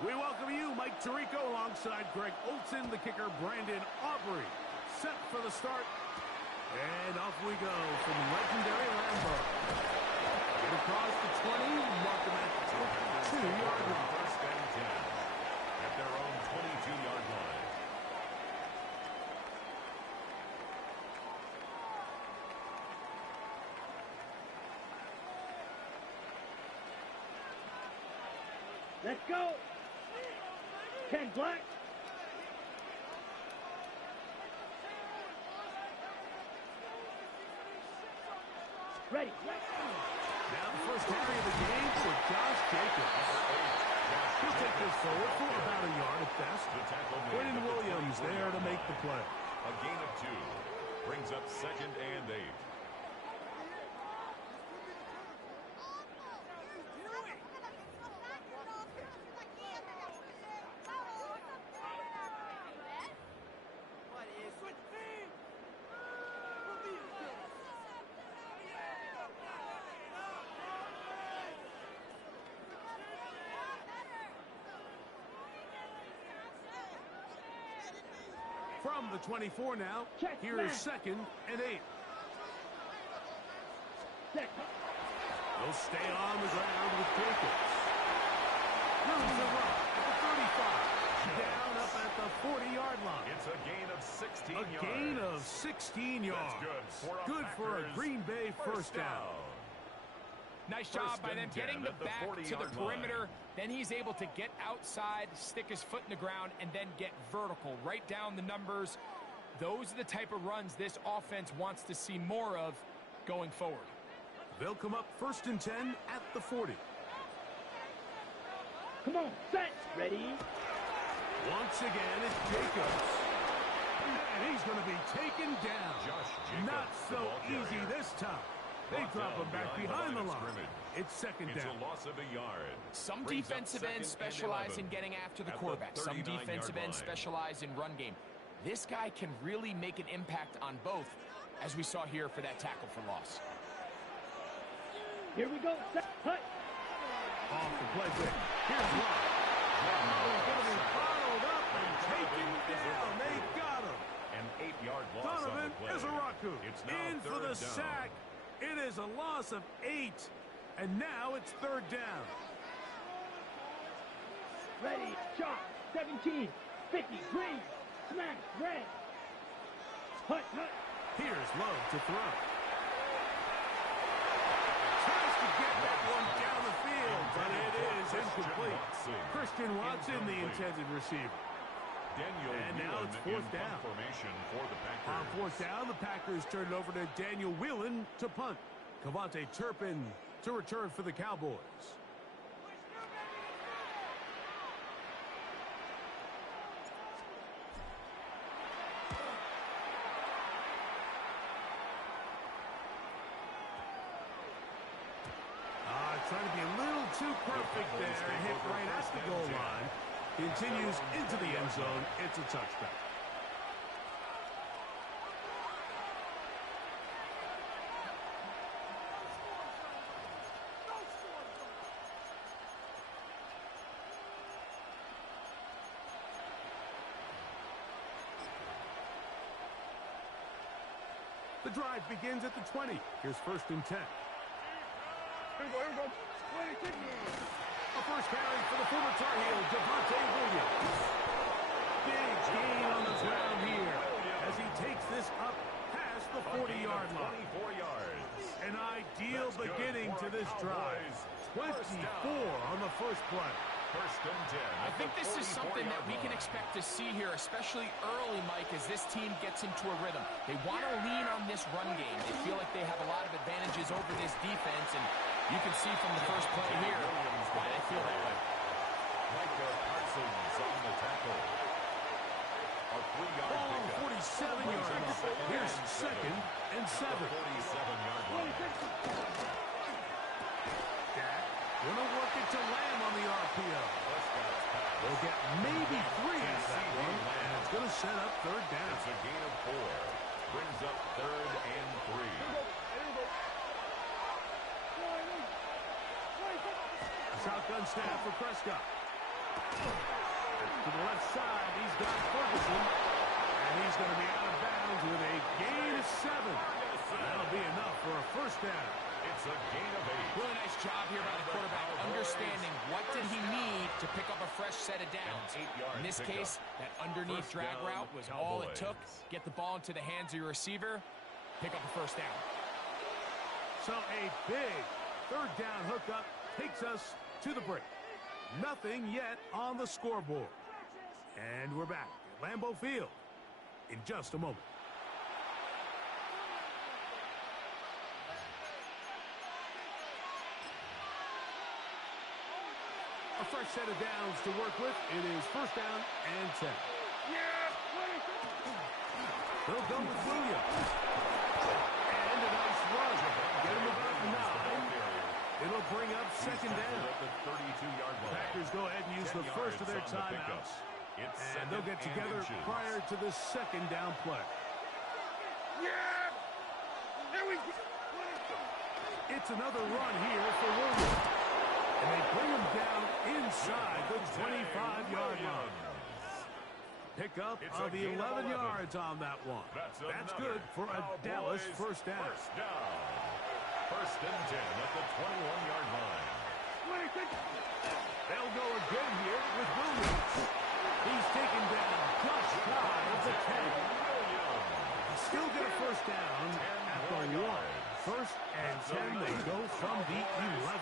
We welcome you, Mike Tirico, alongside Greg Olson, the kicker, Brandon Aubrey. Set for the start. And off we go from legendary Lambeau. Get across the 20, mark them at the 22-yard line. First and 10 at their own 22-yard line. Let's go. 10 black. Ready. Now the first carry of the game for Josh Jacobs. He'll take this forward for about a yard at best. Quentin Williams there to make the play. A gain of 2 brings up 2nd and 8. From the 24 now, here's 2nd and 8. They'll stay on the ground with Jacobs. Moves the run at the 35. Down up at the 40-yard line. It's a gain of 16 yards. A gain of 16 yards. That's good for a Green Bay first down. Nice job by them getting the back to the perimeter. Then he's able to get outside, stick his foot in the ground, and then get vertical. Right down the numbers. Those are the type of runs this offense wants to see more of going forward. They'll come up 1st and 10 at the 40. Come on, set. Ready. Once again, it's Jacobs. And he's going to be taken down. Josh Jacobs, not so easy this time. They drop him back behind the line. It's 2nd down. It's a loss of a yard. Some defensive ends specialize in getting after the quarterback. Some defensive ends specialize in run game. This guy can really make an impact on both, as we saw here for that tackle for loss. Here we go. Set. Hut. Off the play break. Here's Love. He's going to be followed up and taken down. They got him. An 8-yard loss Donovan on the play. Izaraku It's now in for the down. sack. It is a loss of 8, and now it's 3rd down. Ready. Shot. 17. 50. Green. Smash. Red. Hut. Hut. Here's Love to throw. Tries to get that one down the field, but it is incomplete. Christian Watson, the intended receiver. And now it's 4th down. For the Packers. On 4th down, the Packers turn it over to Daniel Whelan to punt. Kavontae Turpin to return for the Cowboys. Trying to be a little too perfect there. Hit right at the goal line. Continues into the end zone. It's a touchback. The drive begins at the 20. Here's 1st and 10. Here we go. A first carry for the former Tar Heel, Devontae Williams. Big gain on the ground here as he takes this up past the 40-yard line. 24 yards. An ideal beginning to this drive. 24 on the first play. 1st and 10. I think this is something that we can expect to see here, especially early, Mike, as this team gets into a rhythm. They want to lean on this run game. They feel like they have a lot of advantages over this defense, and you can see from the first play here why they feel that way. Micah Parsons on the tackle. A 3-yard Ball on pickup. 47-yard line. Here's 2nd and 7. 47-yard line. Dak gonna work it to Lamb on the RPO. They'll get maybe 3 out of that one, and it's gonna set up 3rd down. It's a gain of 4. Brings up 3rd and 3. Shotgun snap for Prescott. To the left side, he's got Ferguson. And he's going to be out of bounds with a gain of 7. That'll be enough for a first down. It's a gain of 8. Really nice job here by the quarterback, understanding what did he need to pick up a fresh set of downs. In this case, that underneath drag route was all it took. Get the ball into the hands of your receiver, pick up a first down. So a big third down hookup takes us to the break. Nothing yet on the scoreboard. And we're back at Lambeau Field in just a moment. A fresh set of downs to work with. It is first down and 10. They'll go with Williams. And a nice run. Get him about 9. It'll bring up second down. Packers go ahead and use the first of their timeouts. And they'll get together prior to the second down play. It's another run here for Williams. And they bring him down inside the 25-yard line. Pickup of 11 yards on that one. That's good for a Dallas first down. First and 10 at the 21-yard line. They'll go again here with Williams. He's taken down just shy of the 10. Still get a first down at the 1. First and 10, they go from the 11.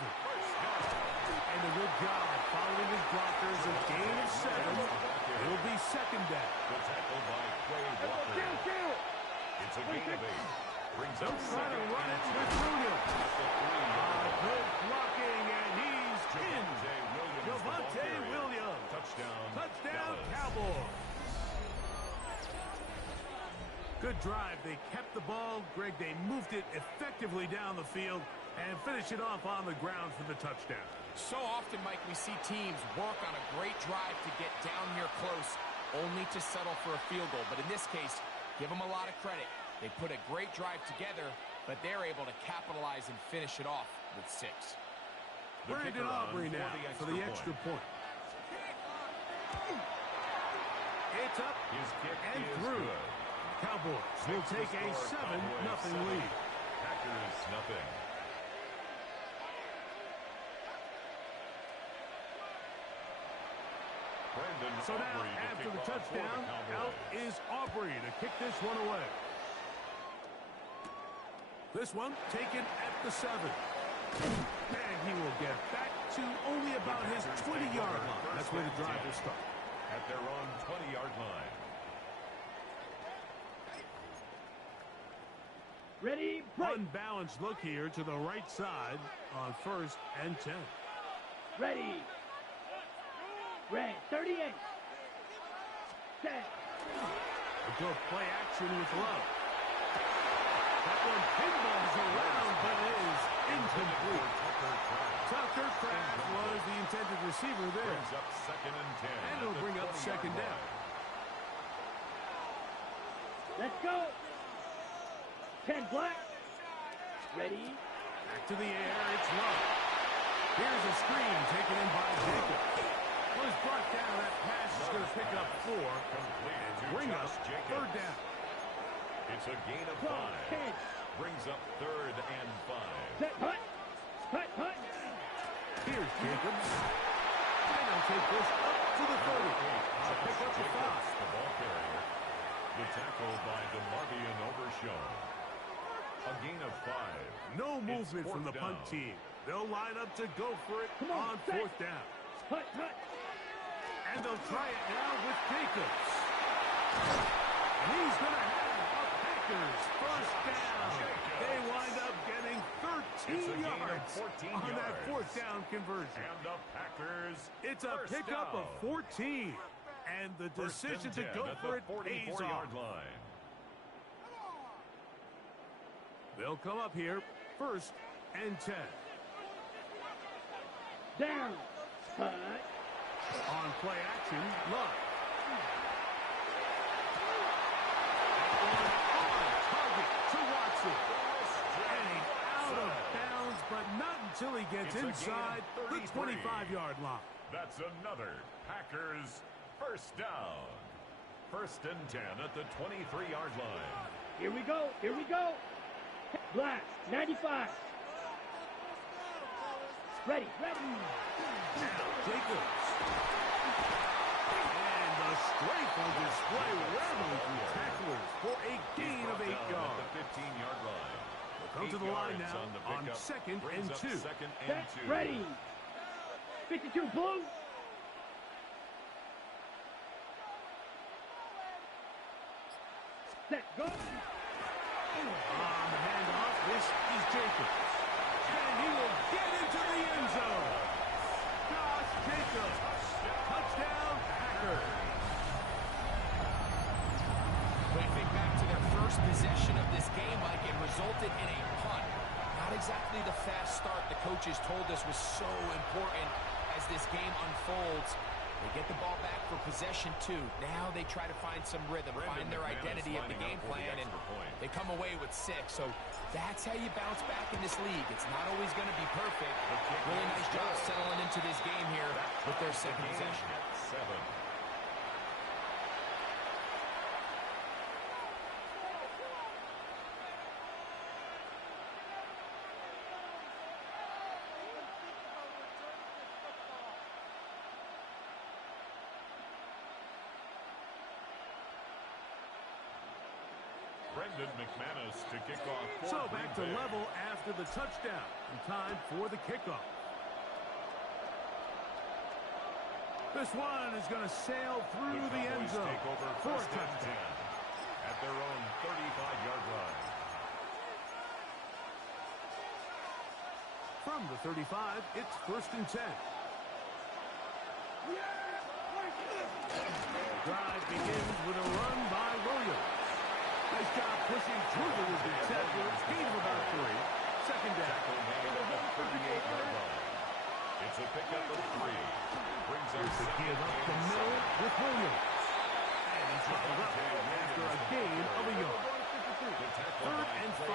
And a good job following his blockers. A gain of 7. It'll be second down. The tackle by Quay Walker. It's a gain of 8. Brings up Trying to run it with Williams. Good blocking, and he's in. Javonte Williams. Touchdown, Cowboys. Good drive. They kept the ball. Greg, they moved it effectively down the field and finished it off on the ground for the touchdown. So often, Mike, we see teams work on a great drive to get down here close, only to settle for a field goal. But in this case, give them a lot of credit. They put a great drive together, but they're able to capitalize and finish it off with 6. Brandon Aubrey now for the extra point. It's up and through. Cowboys will take a 7-0 lead. Packers nothing. So now, after the touchdown, out is Aubrey to kick this one away. This one taken at the 7. And he will get back to only about his 20-yard line. That's where the drive will start. At their own 20-yard line. Ready, break. Unbalanced look here to the right side on first and 10. Ready. Red 38. Set. A good play action with Love. That one pinballs around, but it is incomplete. Tucker Kraft was the intended receiver there. Brings up second and 10. And it'll bring up second down. Let's go. 10 black. Ready. Back to the air, it's Love. Here's a screen taken in by Jacob. Was brought down. That pass is going to pick up 4 and bring up third down. It's a gain of 5. 10. Brings up third and 5. Set, hut. Hut, hut. Here's Jacobs. And they'll take this up to the 30. I'll pick up the 5. The ball carrier. The tackle by DeMarvion Overshown. A gain of 5. No movement from the punt team. They'll line up to go for it on fourth down. Hut, hut. And they'll try it now with Jacobs. And he's going to have a Packers first down. They wind up getting 13 yards on that fourth down conversion. And the Packers. It's a pickup of 14. And the decision to go for it pays off. Line. They'll come up here first and 10. Down. Hut. On play action, Love. On target to Watson. And out of bounds, but not until he gets inside the 25-yard line. That's another Packers first down. 1st and 10 at the 23-yard line. Here we go. Here we go. Black, 95. Ready, ready. Now Jacobs. And the strength on display, rattling through tacklers for a gain of 8 yards. At the 15-yard line. Come to the line now on 2nd and 2. Set, ready. 52 blue. Set, go. On the handoff, this is Jacobs. And he will get into the end zone. Josh Jacobs. Touchdown, Packers. When you think back to their first possession of this game, Mike, it resulted in a punt. Not exactly the fast start the coaches told us was so important as this game unfolds. They get the ball back for possession 2. Now they try to find some rhythm, find their identity of the game plan, and they come away with 6. So that's how you bounce back in this league. It's not always going to be perfect. Really nice job settling into this game here with their second possession. 7. Brendan McManus to kick off. So back to level after the touchdown. And time for the kickoff. This one is going to sail through the end zone. Take over for a 1st and 10 touchdown. at their own 35-yard line. From the 35, it's 1st and 10. The drive begins with a run by Williams. Nice job pushing through the Wizards tacklers. Gain of about 3. Second down. Tackle made at the 38-yard line. It's a pickup of 3. Brings us Here's the give up the middle with Williams. And he's followed up after a gain of a yard. 3rd and 5.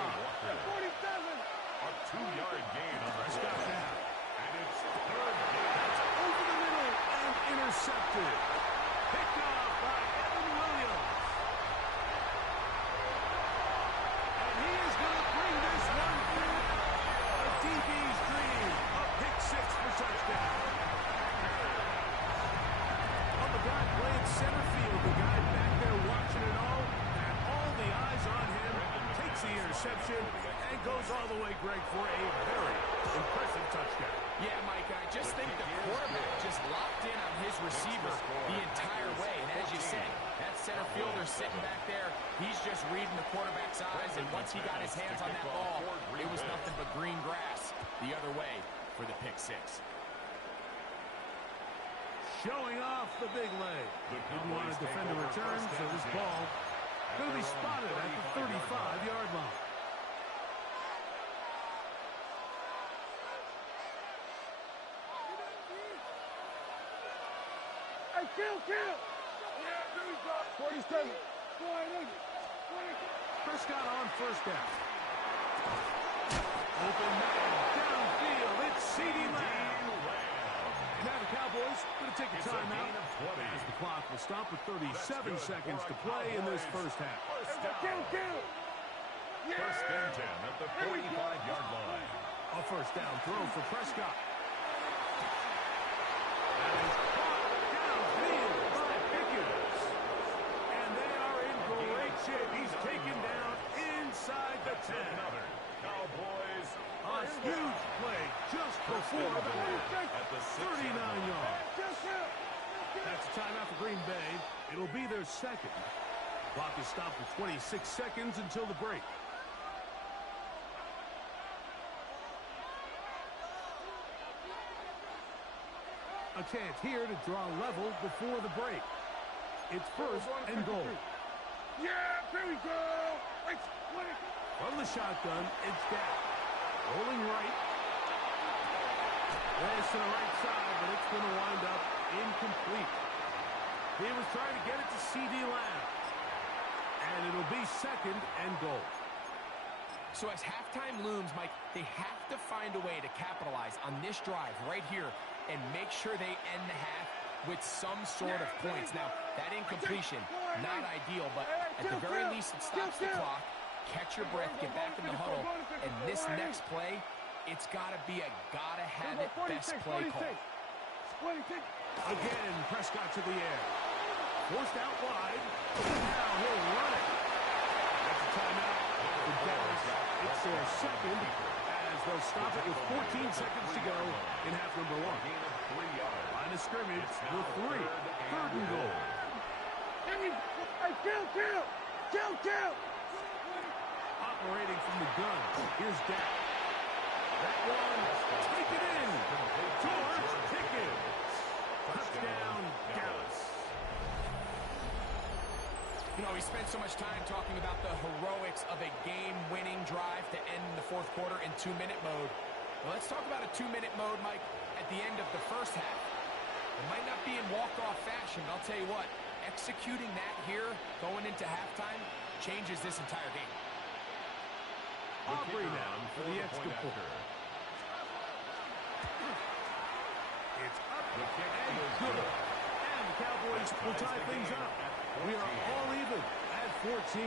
A 2-yard gain on the Prescott play. now. And it's 3rd down. Over the middle and intercepted. Picked off by Evan Williams. And he is going to bring this one through. A DB's dream. A pick 6 for touchdown. On the guy playing center field, the guy back there watching it all, and all the eyes on him, takes the interception and goes all the way, Greg, for a very impressive touchdown. Yeah, Mike, I just think the quarterback just locked in on his receiver the entire way. And as you said, that center fielder sitting back there, he's just reading the quarterback's eyes. And once he got his hands on that ball, it was nothing but green grass the other way for the pick 6. Showing off the big leg. Didn't want to defend a return, so this ball going to be spotted at the 35-yard line. Hey, kill! 47. Prescott on 1st down. Open man, downfield, it's CeeDee Lamb. Now the Cowboys going to take a timeout as the clock will stop with 37 seconds to play in this first half. Kill! 1st and 10 at the 45-yard line. A 1st down throw for Prescott. That is caught downfield by Pickens. And they are in great shape. He's taken down inside the 10. Another Cowboys A huge play just before the half at the 39 yards. That's a timeout for Green Bay. It'll be their second. Clock is stopped for 26 seconds until the break. A chance here to draw level before the break. It's 1st and goal. Yeah, here we go. From the shotgun, it's down. Rolling right. There's to the right side, but it's going to wind up incomplete. He was trying to get it to CeeDee Lamb. And it'll be 2nd and goal. So as halftime looms, Mike, they have to find a way to capitalize on this drive right here and make sure they end the half with some sort of points. Now, that incompletion, not ideal, but at the very least, it stops the clock. Catch your breath, get back in the huddle, and this next play, it's got to be a gotta-have-it best play call. Again, Prescott to the air. Forced out wide. Now he'll run it. That's a timeout for Dallas. It's their second as they'll stop it with 14 seconds to go in half number one. Line of scrimmage with 3. Third and goal. Kill! Operating from the gun. Here's Dak. That one, take it in. George Pickens. Touchdown, Dallas. You know, we spent so much time talking about the heroics of a game-winning drive to end the fourth quarter in 2-minute mode. Well, let's talk about a 2-minute mode, Mike, at the end of the first half. It might not be in walk-off fashion, but I'll tell you what, executing that here, going into halftime, changes this entire game. Aubrey now for the extra point. It's up and good. And the Cowboys will tie things up. We are all even at 14.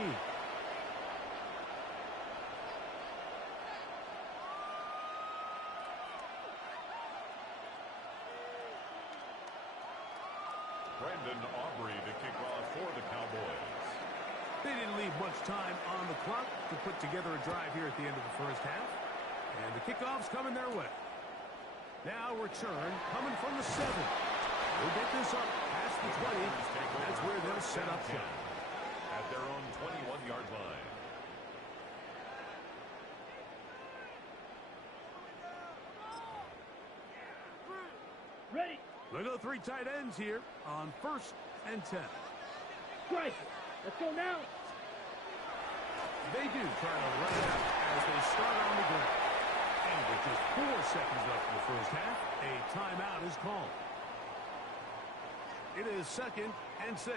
Brandon Aubrey to kick off for the Cowboys. They didn't leave much time on the clock to put together a drive here at the end of the first half. And the kickoff's coming their way. Now return coming from the 7. They'll get this up past the 20. That's where they'll set up shop. At their own 21-yard line. Ready. They go 3 tight ends here on 1st and 10. Strike. Let's go now. They do try to run it out as they start on the ground. And with just 4 seconds left in the first half, a timeout is called. It is 2nd and 6.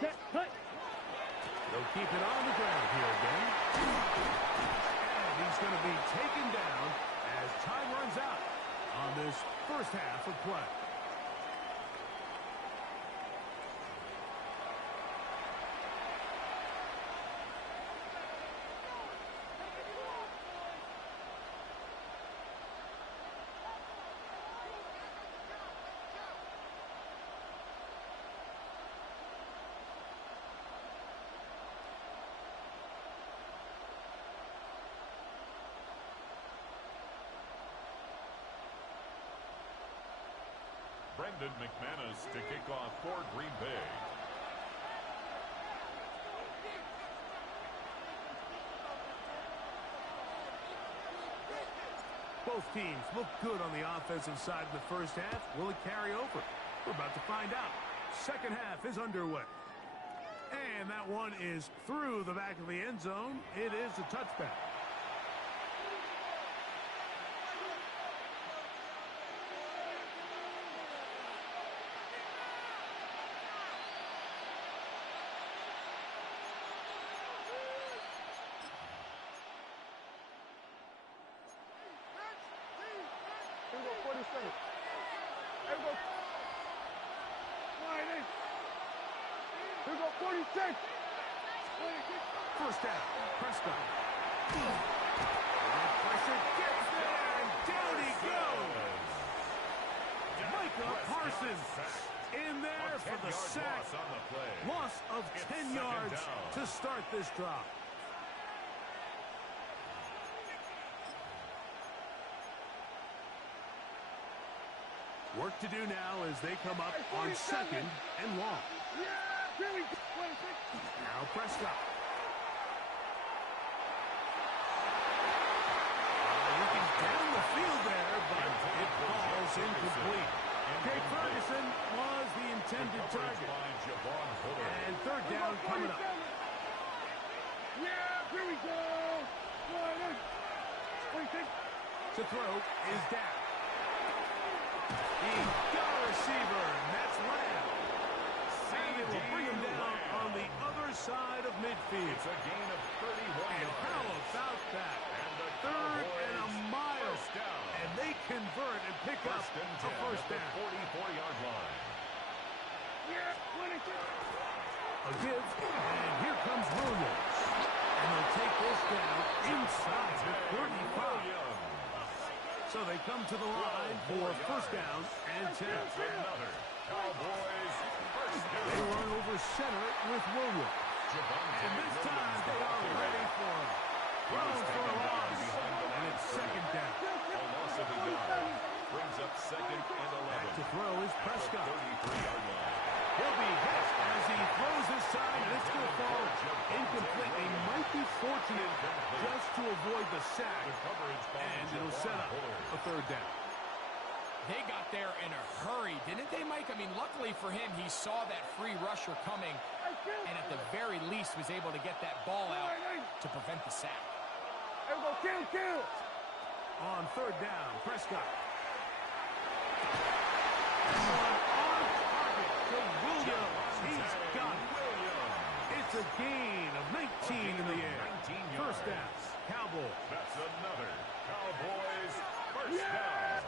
Set, cut. They'll keep it on the ground here again. And he's going to be taken down as time runs out on this first half of play. Brendan McManus to kick off for Green Bay. Both teams look good on the offensive side in the first half. Will it carry over? We're about to find out. Second half is underway. And that one is through the back of the end zone. It is a touchback. Here we go, 40 seconds. Here we go. Here we go, 46. First down, Prescott. And pressure gets there, and down he goes. Micah Parsons in there for the sack. Loss of 10 yards to start this drive. Work to do now as they come up on 2nd and long. Now Prescott. Looking down the field there, but it falls incomplete. Jake Ferguson was the intended target. And 3rd down coming up. Yeah, here we go. To throw is down. He's got a receiver, and that's Lamb. And it will bring him down on the other side of midfield. It's a gain of 31 And yards. how about that? And the Third and a Cowboys mile. first down. And they convert and pick up First and a 10 first at the down. 44-yard line. A give, and here comes Williams. And they'll take this down inside the 35. So they come to the line for first down and 10. That's another Cowboys first down. They run over center with Williams. And this time they are ready for him. Throws for a loss. And it's second down. A loss of a yard. Brings up second and 11. Back to throw is Prescott. 33-yard line. He'll be hit as he throws his side, and it's going to fall incomplete. They might be fortunate just to avoid the sack, and it'll set up a third down. They got there in a hurry, didn't they, Mike? I mean, luckily for him, he saw that free rusher coming, and at the very least was able to get that ball out to prevent the sack. On third down, Prescott. Williams, he's got it. It's a gain of 19 in the air. First down, Cowboys. That's another Cowboys first down.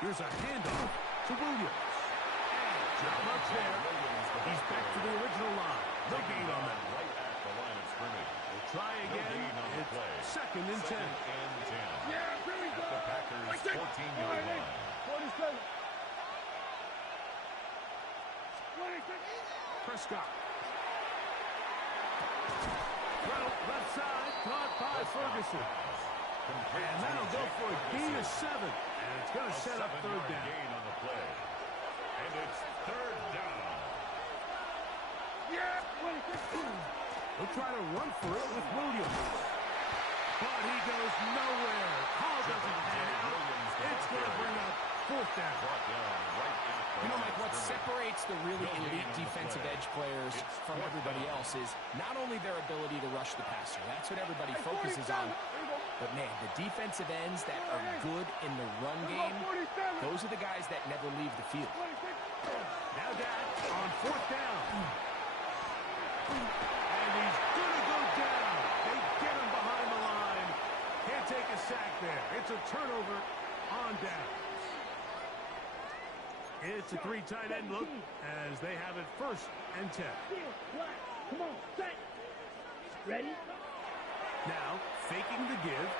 Here's a handoff to Williams. And not much there. He's back to the original line. No gain on that. Right at the line of scrimmage. We'll try again. It's second and 10. Second and 10. At the Packers' 14-yard line. Prescott. Well, left side, caught by Ferguson. And that'll go for a gain of 7. And it's going to set up third down. Gain on the play. And it's third down. They'll try to run for it with Williams. But he goes nowhere. Call doesn't pan out. It's going to bring up fourth down. Brought down right at the You know, line Mike, of what scrimmage. separates the really No elite gain on the defensive play. edge players It's from fourth everybody down. else is not only their ability to rush the passer. That's what everybody focuses on. But, man, the defensive ends that are good in the run game, those are the guys that never leave the field. Now Dak on fourth down. And he's going to go down. They get him behind the line. Can't take a sack there. It's a turnover on down. It's a 3 tight end look as they have it first and 10. Come on, set. Ready? Now, faking the give.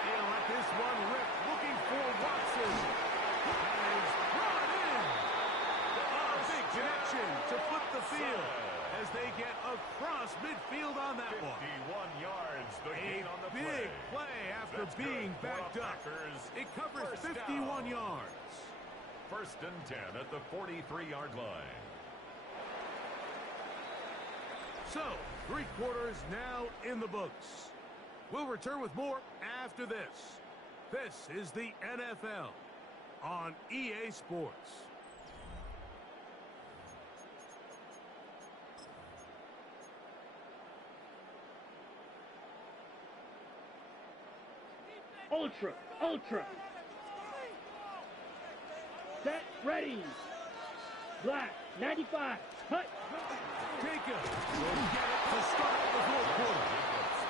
He'll let this one rip. Looking for Watson. That is brought in. A big connection to flip the field as they get across midfield on that one. 51 yards. The A gain on the big play after That's being good for backed the up. Packers. It covers First 51 down. yards. First and 10 at the 43-yard line. So, 3 quarters now in the books. We'll return with more after this. This is the NFL on EA Sports. Ultra, ultra. Set, ready. Black, 95. Hut. Jacobs will get it to start the fourth quarter.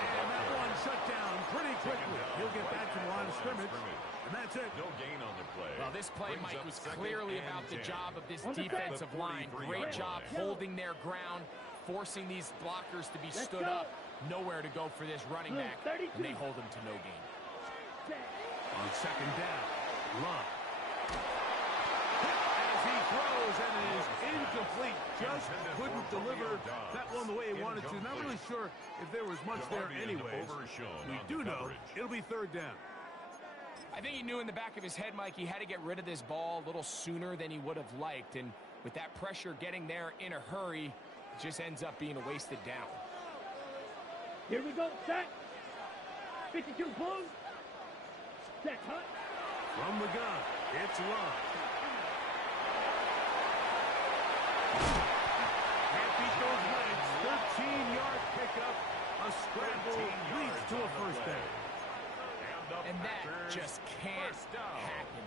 And that one shut down pretty quickly. He'll get back to the line of scrimmage. And that's it. No gain on the play. Well, this play, Brings Mike, up was second clearly and about the 10. job of this On the defensive back. line. 43 Great yard job line. holding their ground, forcing these blockers to be Let's stood go. up. Nowhere to go for this running Blue, back, 32. and they hold him to no gain. Set. On second down, Love. As he throws, and it is incomplete. Just couldn't deliver that one the way he wanted to. Not really sure if there was much there anyways. We do know it'll be third down. I think he knew in the back of his head, Mike, he had to get rid of this ball a little sooner than he would have liked. And with that pressure getting there in a hurry, it just ends up being a wasted down. Here we go, set. 52 Blues. Set, hut. From the gun, it's Love. Can't beat those legs. 13-yard pickup. A scramble leads to a first down. And that just can't happen.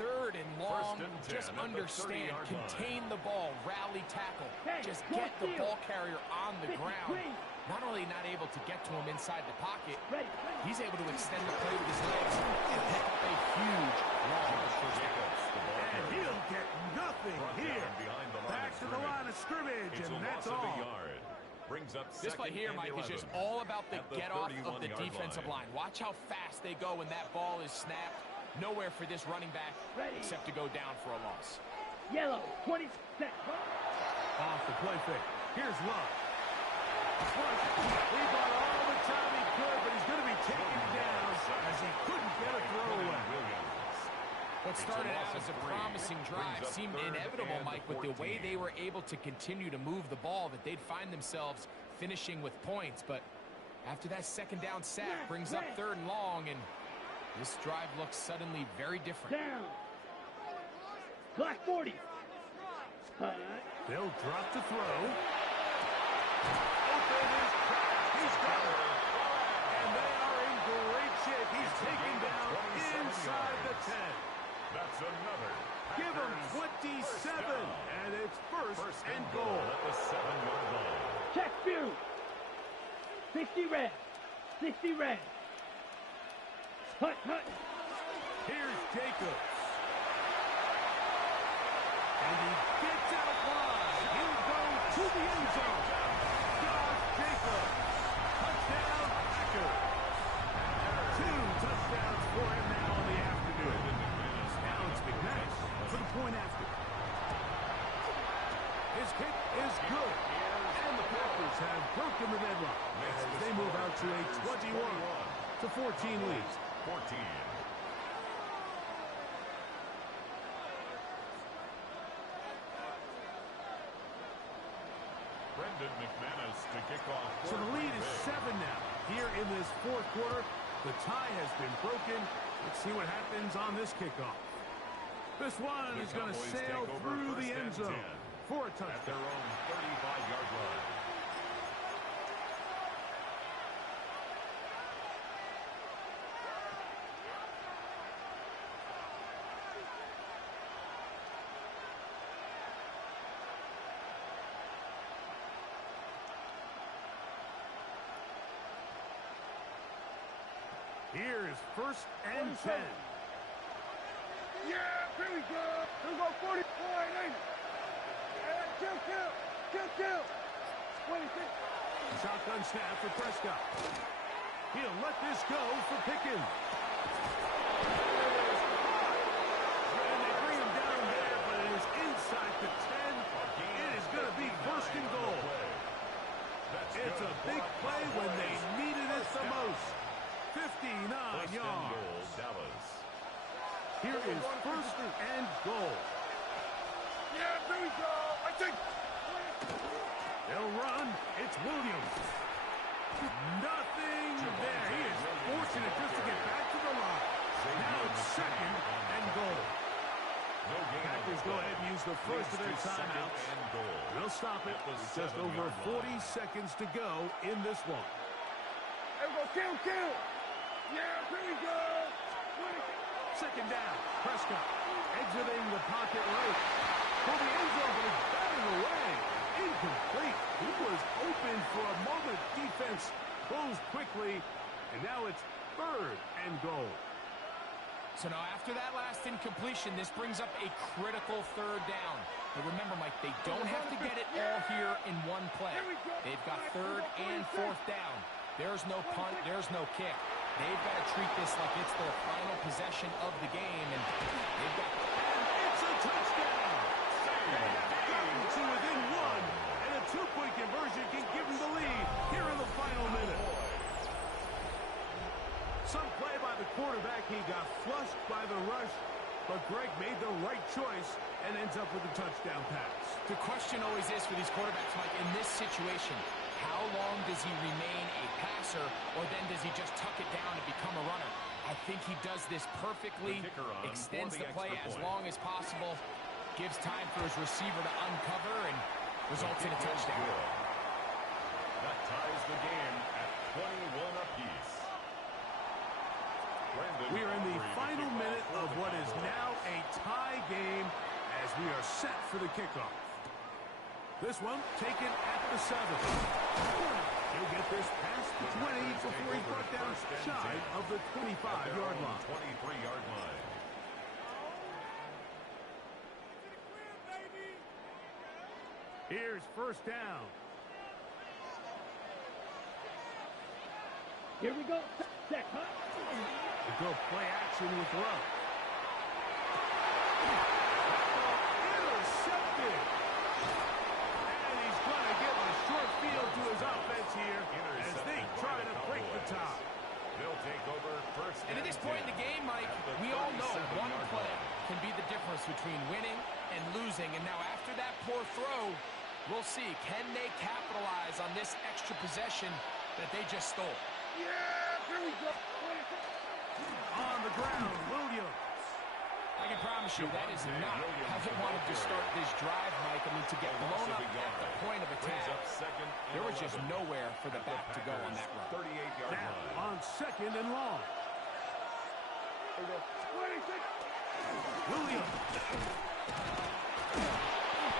3rd and long. First and 10 Just at the understand, 30-yard line. contain the ball, rally tackle. Hey, Just good get the deal. ball carrier on the 53. ground. Not only not able to get to him inside the pocket, Ready. he's able to extend the play with his legs and pick up a huge, long first down. And he'll get nothing here. Back to the line of scrimmage, It's and a that's loss of a all. yard. Brings up This play here, Mike, is just all about the at the get-off of the 31-yard defensive line. line. Watch how fast they go when that ball is snapped. Nowhere for this running back Ready. except to go down for a loss. Yellow. 20 set. Off the play fake. Here's Love. He bought all the time he could, but he's going to be taken down as he couldn't get a throw away. What started out as a promising drive seemed inevitable, Mike, with the way they were able to continue to move the ball, that they'd find themselves finishing with points. But after that second down sack brings up 3rd and long, and this drive looks suddenly very different. Down. Black 40. Hut. They'll drop to throw. Open his track. He's got it. And they are in great shape. He's taken down inside the 10. That's another. Give him Packers 27. first down. And it's first and goal goal. at the 7-yard line. Check view. 60 red. 60 red. Hut. Here's Jacobs. And he gets out wide. He'll go to the end zone. Josh Jacobs. Touchdown, Packers. 2 touchdowns for him now in the afternoon. Now it's McManus for the point after. His kick is good. And the Packers have broken the deadlock as they move out to a 21-14 lead. 14. Brendan McManus to kick off. So the lead is 7 now. Here in this 4th quarter, the tie has been broken. Let's see what happens on this kickoff. This one is going to sail through the end zone for a touchdown. At their own 35-yard line. Here is 1st and 10. Yeah, here we go. Here we go. 44. Kill. 26. Shotgun snap for Prescott. He'll let this go for Pickens. And they bring him down there, but it is inside the 10. It is going to be 1st and goal. It's a big play when they needed it the most. 59 yards. Dallas. Here is 1st and goal. Yeah, here we go. I think. They'll run. It's Williams. Nothing there. He is fortunate just to get back to the line. Now it's 2nd and goal. Packers go ahead and use the first of their timeouts. They'll stop it with just over 40 seconds to go in this one. Here we go. Kill. Yeah, here we go. 2nd down. Prescott exiting the pocket late. For the end zone, but it's batted away. Incomplete. He was open for a moment. Defense closed quickly, and now it's 3rd and goal. So now after that last incompletion, this brings up a critical 3rd down. But remember, Mike, they don't have to get it all here in one play. They've got 3rd and 4th down. There's no punt. There's no kick. They've got to treat this like it's their final possession of the game, and they've got... And it's a touchdown! Gotten to within 1, and a 2-point conversion can give them the lead here in the final minute. Some play by the quarterback. He got flushed by the rush, but Greg made the right choice and ends up with a touchdown pass. The question always is for these quarterbacks, Mike, in this situation, how long does he remain a passer, or then does he just tuck it down and become a runner? I think he does this perfectly, extends the play as long as possible, gives time for his receiver to uncover, and results in a touchdown. That ties the game at 21 apiece. Brandon We are in the final minute of what is now a tie game as we are set for the kickoff. This one taken at the 7. He'll get this past the 20 before he's brought down shy of the 25-yard line. 23-yard line. Here's first down. Here we go. Set, huh? They go play action with Love. Intercepted. And he's going to give a short field to his offense here as they try to break the tie. They'll take over first. And at this point in the game, Mike, we all know one play can be the difference between winning and losing. And now after that poor throw, we'll see, can they capitalize on this extra possession that they just stole? Yeah, here we go. On the ground, Williams. I can promise you that is not how they wanted to start this drive, Mike. I mean, to get blown up at the point of attack, there was just nowhere for the back to go on that run. 38-yard Now line. on second and long. Williams.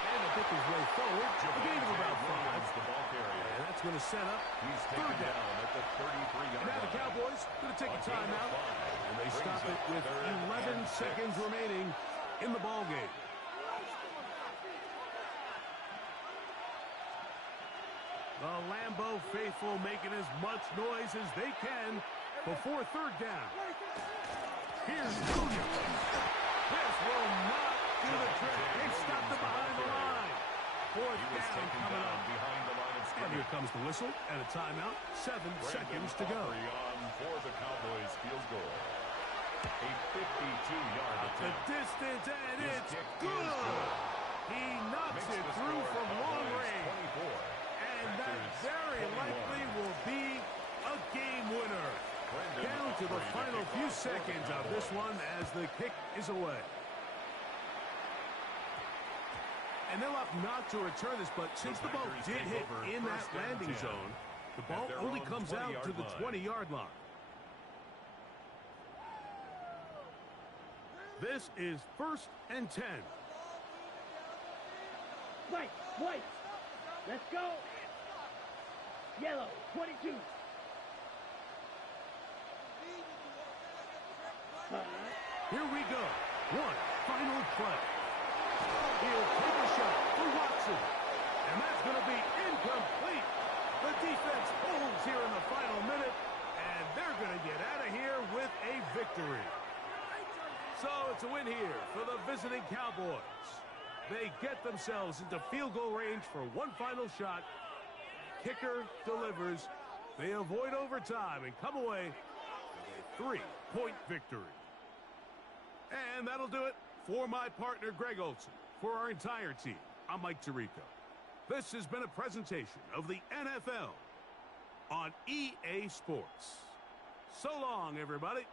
And a pick his way forward. A gain of about 5. The ball carrier. And that's going to set up He's third taken down. down at the 33-yard Now the line. Cowboys going to take a timeout, and they stop it with 11 seconds remaining in the ball game. The Lambeau faithful making as much noise as they can before third down. Here's Williams. This will not do the trick. They stopped it behind the line. Fourth He was down taken coming down up. behind the line of And scrimmage. here comes the whistle and a timeout. 7 seconds to go. On for the Cowboys field goal. A 52-yard The attempt. distance, and His it's kick is good. good. He knocks Makes it the through score from long Cowboys range. 24. And that Packers very 21. likely will be a game winner. Brendan Down to the Aubrey, final kickoff few for the seconds of this one as the kick is away. And they'll opt not to return this, but since the ball Packers did take hit over in that first and landing 10 zone, the at ball their only own comes out to the 20-yard 20-yard line. This is first and 10. White, white. Let's go. Yellow, 22. Here we go. One final play. He'll take a shot for Watson. And that's going to be incomplete. The defense holds here in the final minute, and they're going to get out of here with a victory. So it's a win here for the visiting Cowboys. They get themselves into field goal range for one final shot. Kicker delivers. They avoid overtime and come away with a 3-point victory. And that'll do it for my partner, Greg Olson. For our entire team, I'm Mike Tirico. This has been a presentation of the NFL on EA Sports. So long, everybody.